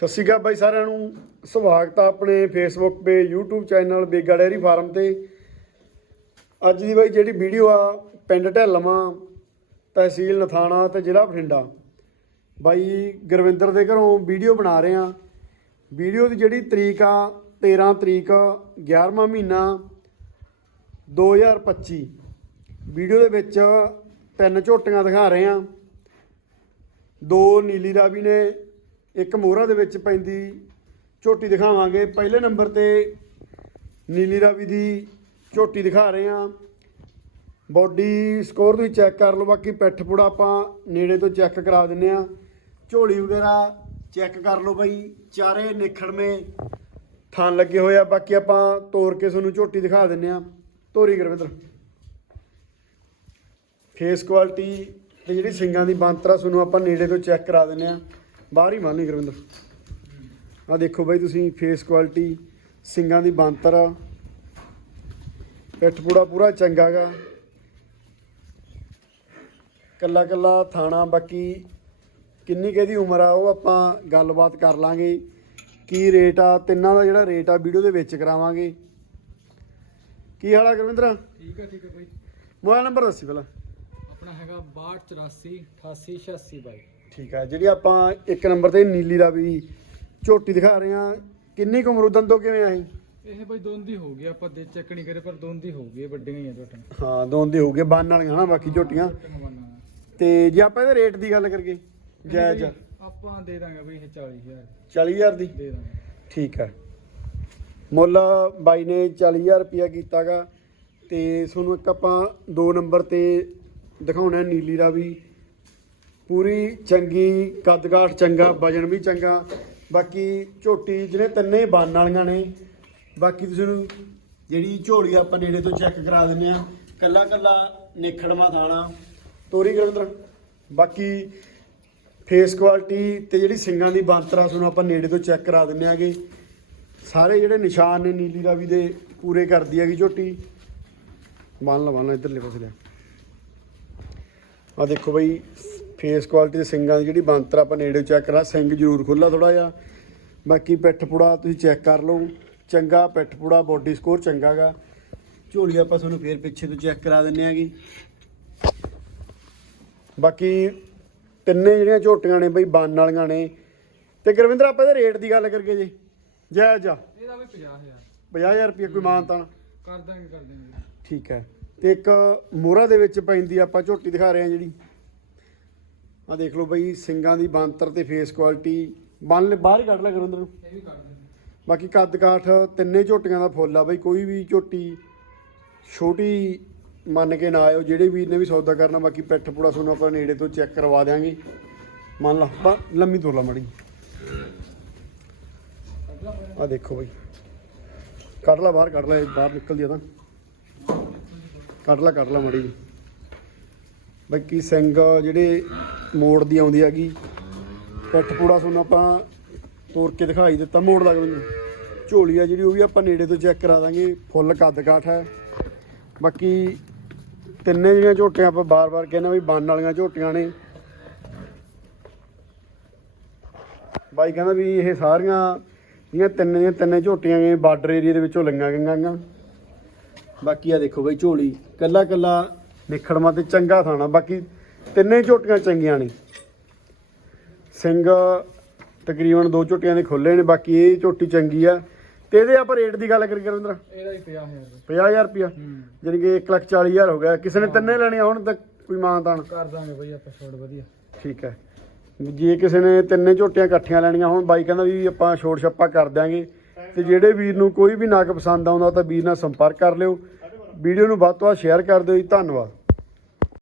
ਸਤਿ ਸ਼੍ਰੀ ਅਕਾਲ ਬਾਈ ਸਾਰਿਆਂ ਨੂੰ। ਸਵਾਗਤ ਆ ਆਪਣੇ ਫੇਸਬੁੱਕ ਤੇ, YouTube channel Bega dairy farm ਤੇ। ਅੱਜ ਦੀ ਬਾਈ ਜਿਹੜੀ ਵੀਡੀਓ ਆ, ਪਿੰਡ ਢਹਿਲਵਾਂ ਤਹਿਸੀਲ ਨਥਾਣਾ ਤੇ ਜ਼ਿਲ੍ਹਾ ਬਠਿੰਡਾ। ਬਾਈ ਗੁਰਵਿੰਦਰ ਦੇ ਘਰੋਂ ਵੀਡੀਓ ਬਣਾ ਰਹੇ ਆ। ਵੀਡੀਓ ਦੀ ਜਿਹੜੀ ਤਰੀਕ ਆ 13 ਤਰੀਕ 11ਵਾਂ ਮਹੀਨਾ 2025 ਵੀਡੀਓ ਦੇ ਵਿੱਚ ਤਿੰਨ ਝੋਟੀਆਂ ਦਿਖਾ ਰਹੇ ਆ। ਦੋ ਨੀਲੀ ਰਾਵੀ ਨੇ ਇੱਕ ਮੋਹਰਾ ਦੇ ਵਿੱਚ ਪੈਂਦੀ ਝੋਟੀ ਦਿਖਾਵਾਂਗੇ। ਪਹਿਲੇ ਨੰਬਰ ਤੇ ਨੀਲੀ ਰਾਵੀ ਦੀ ਝੋਟੀ ਦਿਖਾ ਰਹੇ ਆ ਬਾਡੀ ਸਕੋਰ ਤੁਸੀਂ ਚੈੱਕ ਕਰ ਲਓ, ਬਾਕੀ ਪਿੱਠ ਪੁੜਾ ਆਪਾਂ ਨੇੜੇ ਤੋਂ ਚੈੱਕ ਕਰਾ ਦਿੰਨੇ ਆ ਝੋਲੀ ਵਗੈਰਾ ਚੈੱਕ ਕਰ ਲਓ ਬਾਈ, ਚਾਰੇ ਨਿਖੜਵੇਂ ਥਾਂ ਲੱਗੇ ਹੋਏ ਆ। ਬਾਕੀ ਆਪਾਂ ਤੋੜ ਕੇ ਤੁਹਾਨੂੰ ਝੋਟੀ ਦਿਖਾ ਦਿੰਨੇ ਆ ਤੋਰੀ ਗੁਰਵਿੰਦਰ ਫੇਸ ਕੁਆਲਿਟੀ ਤੇ ਜਿਹੜੀ ਸਿੰਗਾਂ ਦੀ ਬਾਂਤਰਾ ਤੁਹਾਨੂੰ ਆਪਾਂ ਨੇੜੇ ਤੋਂ ਚੈੱਕ ਕਰਾ ਦਿੰਨੇ ਆ ਬਾਹਰ ਹੀ ਮੰਨ ਗੁਰਵਿੰਦਰ। ਆ ਦੇਖੋ ਬਾਈ ਤੁਸੀਂ ਫੇਸ ਕੁਆਲਿਟੀ ਸਿੰਗਾਂ ਦੀ ਬਾਂਤਰ ਪਿੱਠ ਪੂੜਾ ਪੂਰਾ ਚੰਗਾ ਗਾ। ਕੱਲਾ ਕੱਲਾ ਥਾਣਾ ਬਾਕੀ ਕਿੰਨੀ ਕੁ ਇਹਦੀ ਉਮਰ ਆ ਉਹ ਆਪਾਂ ਗੱਲਬਾਤ ਕਰ ਲਾਂਗੇ। ਕੀ ਰੇਟ ਆ ਤਿੰਨਾਂ ਦਾ ਜਿਹੜਾ ਰੇਟ ਆ ਵੀਡੀਓ ਦੇ ਵਿੱਚ ਕਰਾਵਾਂਗੇ। ਕੀ ਹਾਲ ਆ ਗੁਰਵਿੰਦਰ? ਠੀਕ ਹੈ ਠੀਕ ਹੈ ਬਾਈ। ਮੋਬਾਈਲ ਨੰਬਰ ਦੱਸੀ ਪਹਿਲਾਂ। ਆਪਣਾ ਹੈਗਾ 6284 8886 ਬਾਈ। ਠੀਕ ਆ ਜਿਹੜੀ ਆਪਾਂ ਇੱਕ ਨੰਬਰ ਤੇ ਨੀਲੀ ਦਾ ਵੀ ਝੋਟੀ ਦਿਖਾ ਰਹੇ ਆ ਕਿੰਨੀ ਕੁ ਅਮਰੂਦਨ ਤੋਂ ਕਿਵੇਂ ਆਈ ਇਹ? ਬਾਈ ਦੋਂਦੀ ਹੋ ਗਈ ਆਪਾਂ ਦੇ ਚੈੱਕ ਨਹੀਂ ਕਰੇ ਪਰ ਦੋਂਦੀ ਹੋ ਗਈ ਵੱਡੀਆਂ ਹੀ ਆ ਝੋਟੀਆਂ। ਹਾਂ ਦੋਨ ਦੇ ਹੋ ਗਏ ਬੰਨ ਵਾਲੀਆਂ ਹਨਾ ਬਾਕੀ ਝੋਟੀਆਂ। ਤੇ ਜੇ ਆਪਾਂ ਇਹਦੇ ਰੇਟ ਦੀ ਗੱਲ ਕਰੀਏ ਜਾਇਜ਼ ਆ। ਆਪਾਂ ਦੇ ਦਾਂਗੇ ਬਈ ਇਹ 40000 40000 ਦੀ? ਦੇ ਦਾਂਗੇ। ਠੀਕ ਹੈ ਮੁੱਲ ਬਾਈ ਨੇ 40000 ਰੁਪਿਆ ਕੀਤਾਗਾ ਤੇ ਤੁਹਾਨੂੰ ਇੱਕ ਆਪਾਂ ਦੋ ਨੰਬਰ ਤੇ ਦਿਖਾਉਣਾ ਨੀਲੀ ਦਾ ਵੀ। ਪੂਰੀ ਚੰਗੀ, ਕੱਦਕਾਠ ਚੰਗਾ, ਵਜਨ ਵੀ ਚੰਗਾ। ਬਾਕੀ ਝੋਟੀ ਜਿਹੜੇ ਤਿੰਨੇ ਬੰਨ ਵਾਲੀਆਂ ਨੇ, ਬਾਕੀ ਤੁਸੀਂ ਨੂੰ ਜਿਹੜੀ ਝੋਲੀ ਆਪਾਂ ਨੇੜੇ ਤੋਂ ਚੈੱਕ ਕਰਾ ਦਿੰਨੇ ਆ ਕੱਲਾ ਕੱਲਾ ਨੇਖੜਮਾ ਦਾਣਾ ਤੋਰੀ ਗੁਰਵਿੰਦਰ ਬਾਕੀ ਫੇਸ ਕੁਆਲਿਟੀ ਤੇ ਜਿਹੜੀ ਸਿੰਗਾਂ ਦੀ ਬਾਂਤਰਾ ਤੁਹਾਨੂੰ ਆਪਾਂ ਨੇੜੇ ਤੋਂ ਚੈੱਕ ਕਰਾ ਦਿੰਨੇ ਆਗੇ ਸਾਰੇ ਜਿਹੜੇ ਨਿਸ਼ਾਨ ਨੇ ਨੀਲੀ ਰਾਵੀ ਦੇ, ਪੂਰੇ ਕਰਦੀ ਹੈਗੀ ਝੋਟੀ। ਬੰਨ ਲਾ ਬੰਨ ਲਾ, ਇੱਧਰਲੇ ਪਾਸੇ ਲਿਆ ਆ ਦੇਖੋ ਬਈ ਫੇਸ ਕੁਆਲਿਟੀ ਤੇ ਸਿੰਗਾਂ ਦੀ ਜਿਹੜੀ ਬਾਂਤਰਾ ਆਪਾਂ ਨੇੜੇ ਚੈੱਕ ਕਰਾ ਸਿੰਗ ਜ਼ਰੂਰ ਖੁੱਲਾ ਥੋੜਾ ਜਿਹਾ। ਬਾਕੀ ਪਿੱਠ ਪੁੜਾ ਤੁਸੀਂ ਚੈੱਕ ਕਰ ਲਓ ਚੰਗਾ ਪਿੱਠ ਪੁੜਾ ਬੋਡੀ ਸਕੋਰ ਚੰਗਾਗਾ ਝੋਲੀ ਆਪਾਂ ਤੁਹਾਨੂੰ ਫੇਰ ਪਿੱਛੇ ਤੋਂ ਚੈੱਕ ਕਰਾ ਦਿੰਨੇ ਆਗੇ ਬਾਕੀ ਤਿੰਨੇ ਜਿਹੜੀਆਂ ਝੋਟੀਆਂ ਨੇ ਬਈ ਬੰਨ ਵਾਲੀਆਂ ਨੇ। ਤੇ ਗੁਰਵਿੰਦਰ ਆਪਾਂ ਇਹਦੇ ਰੇਟ ਦੀ ਗੱਲ ਕਰਕੇ ਜੀ। ਜਾਇਜ਼ ਆ ਇਹਦਾ ਵੀ 50000 50000 ਰੁਪਏ ਕੋਈ ਮਾਨਤਾਂ ਕਰ ਦਾਂਗੇ ਕਰ ਦਾਂਗੇ। ਠੀਕ ਹੈ। ਤੇ ਇੱਕ ਮੋਹਰਾ ਦੇ ਵਿੱਚ ਪੈਂਦੀ ਆਪਾਂ ਝੋਟੀ ਦਿਖਾ ਰਹੇ ਹਾਂ ਜਿਹੜੀ। ਆ ਦੇਖ ਲਓ ਬਈ ਸਿੰਗਾਂ ਦੀ ਬਾਂਤਰ ਤੇ ਫੇਸ ਕੁਆਲਿਟੀ ਬੰਨ ਲੈ, ਬਾਹਰ ਹੀ ਕੱਢ ਲੈ ਗੁਰਵਿੰਦਰ ਨੂੰ। ਇਹ ਵੀ ਕਰ ਦਾਂਗੇ ਬਾਕੀ ਕੱਦ ਕਾਠ, ਤਿੰਨੇ ਝੋਟੀਆਂ ਦਾ ਫੁੱਲ ਆ ਬਈ, ਕੋਈ ਵੀ ਝੋਟੀ ਛੋਟੀ ਮੰਨ ਕੇ ਨਾ ਆਇਓ, ਜਿਹੜੇ ਵੀਰ ਨੇ ਵੀ ਸੌਦਾ ਕਰਨਾ, ਬਾਕੀ ਪਿੱਠ ਪੂੜਾ ਤੁਹਾਨੂੰ ਆਪਾਂ ਨੇੜੇ ਤੋਂ ਚੈੱਕ ਕਰਵਾ ਦਿਆਂਗੇ। ਮੰਨ ਲਾ ਬਾ ਲੰਮੀ ਤੋਰ ਲਾ ਮੜੀ। ਆ ਦੇਖੋ ਬਈ। ਕੱਢ ਲਾ, ਬਾਹਰ ਕੱਢ ਲਾ ਬਾਹਰ ਨਿਕਲਦੀ ਆ ਤਾਂ। ਕੱਢ ਲਾ ਕੱਢ ਲਾ ਮੜੀ ਬਾਕੀ ਸਿੰਘ ਜਿਹੜੇ ਮੋੜ ਦੀ ਆਉਂਦੀ ਹੈਗੀ। ਪਿੱਠ ਪੂੜਾ ਤੁਹਾਨੂੰ ਆਪਾਂ ਤੋੜ ਕੇ ਦਿਖਾਈ ਦਿੱਤਾ, ਮੋੜ ਲੱਗ ਮੈਨੂੰ ਝੋਲੀ ਆ ਜਿਹੜੀ, ਉਹ ਵੀ ਆਪਾਂ ਨੇੜੇ ਤੋਂ ਚੈੱਕ ਕਰਾ ਦਾਂਗੇ। ਫੁੱਲ ਕੱਦ ਕਾਠ ਹੈ। ਬਾਕੀ ਤਿੰਨੇ ਜਿਹੜੀਆਂ ਝੋਟੀਆਂ ਆਪਾਂ ਬਾਰ-ਬਾਰ ਕਹਿੰਦੇ ਵੀ ਬੰਨ ਵਾਲੀਆਂ ਝੋਟੀਆਂ ਨੇ। ਬਾਈ ਕਹਿੰਦਾ ਵੀ ਇਹ ਸਾਰੀਆਂ, ਜਿਹੜੀਆਂ ਤਿੰਨ ਦੀਆਂ ਤਿੰਨੇ ਝੋਟੀਆਂ ਨੇ, ਬਾਰਡਰ ਏਰੀਆ ਦੇ ਵਿੱਚੋਂ ਲੰਗਾਂ ਗਈਆਂ ਗਾਂ ਬਾਕੀ ਆ ਦੇਖੋ ਬਈ ਝੋਲੀ ਕੱਲਾ ਕੱਲਾ ਨਿਖੜਮਾ ਤੇ ਚੰਗਾ ਥਾਣਾ ਬਾਕੀ ਤਿੰਨੇ ਝੋਟੀਆਂ ਚੰਗੀਆਂ ਨੇ। ਸਿੰਘ ਤਕਰੀਬਨ ਦੋ ਝੋਟੀਆਂ ਦੇ ਖੁੱਲੇ ਨੇ ਬਾਕੀ ਇਹ ਝੋਟੀ ਚੰਗੀ ਆ। ਤੇ ਇਹਦੇ ਆਪਾਂ ਰੇਟ ਦੀ ਗੱਲ ਕਰੀ ਕਰਵਿੰਦਰ ਇਹਦਾ ਵੀ 50000 50000 ਰੁਪਿਆ ਹੂੰ। ਜਾਣੀ ਕਿ 140000 ਹੋ ਗਿਆ। ਕਿਸੇ ਨੇ ਤਿੰਨੇ ਲੈਣੀਆਂ ਹੁਣ ਤੱਕ ਕੋਈ ਮਾਨਤਾਨ ਕਰ ਦਾਂਗੇ ਬਈ ਆਪਾਂ ਛੋੜ ਵਧੀਆ। ਠੀਕ ਹੈ। ਜੇ ਕਿਸੇ ਨੇ ਤਿੰਨੇ ਝੋਟੀਆਂ ਇਕੱਠੀਆਂ ਲੈਣੀਆਂ ਹੁਣ ਬਾਈ ਕਹਿੰਦਾ ਵੀ ਆਪਾਂ ਛੋੜ ਛੱਪਾ ਕਰ ਦਿਆਂਗੇ। ਤੇ ਜਿਹੜੇ ਵੀਰ ਨੂੰ ਕੋਈ ਵੀ ਨਗ ਪਸੰਦ ਆਉਂਦਾ ਤਾਂ ਵੀਰ ਨਾਲ ਸੰਪਰਕ ਕਰ ਲਿਓ। ਵੀਡੀਓ ਨੂੰ ਵੱਧ ਤੋਂ ਵੱਧ ਸ਼ੇਅਰ ਕਰ ਦਿਓ ਜੀ। ਧੰਨਵਾਦ।